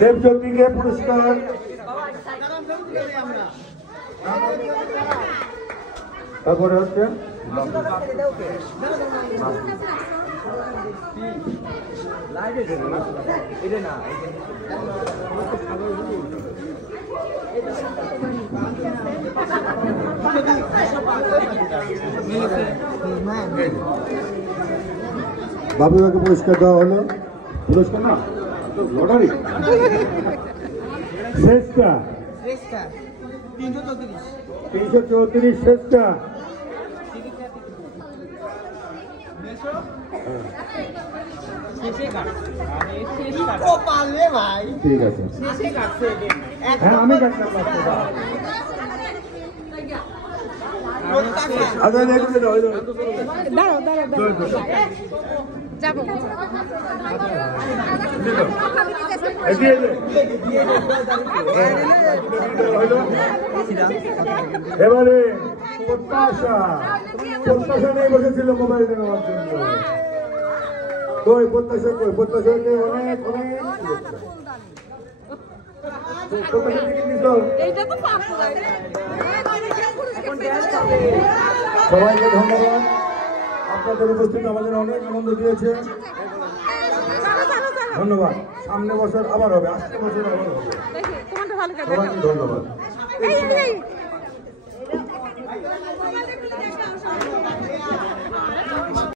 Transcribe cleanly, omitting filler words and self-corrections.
দেবজ্যোতিকে পুরস্কার তারপরে হচ্ছে বাবুদাকে পুরস্কার দেওয়া হলো। পুরস্কার না লটারি শেষটা 334 শেষটা ঠিক আছে। হ্যাঁ আমি কাটলাম। এবারে প্রত্যাশা নিয়ে বসেছিল মোবাইল নেওয়ার জন্য। কই প্রত্যাশাকে অনেক সবাইকে ধন্যবাদ। আপনাদের উপস্থিত আমাদের অনেক আনন্দ দিয়েছে। ধন্যবাদ। সামনে বছর আবার হবে, আসছে বছর আবার হবে। সবাইকে ধন্যবাদ।